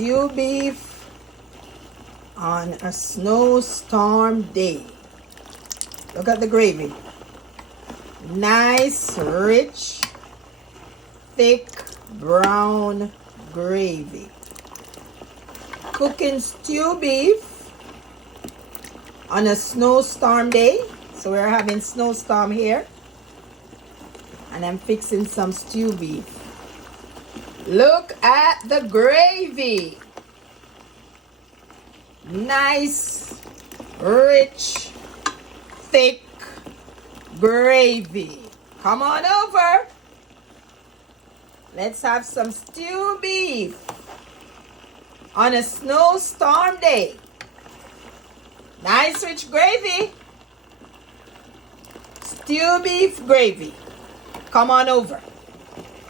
stew beef on a snowstorm day. Look at the gravy. Nice, rich, thick, brown gravy. Cooking stew beef on a snowstorm day. So we're having snowstorm here. And I'm fixing some stew beef. Look at the gravy. Nice, rich, thick gravy. Come on over. Let's have some stew beef on a snowstorm day. Nice, rich gravy. Stew beef gravy. Come on over.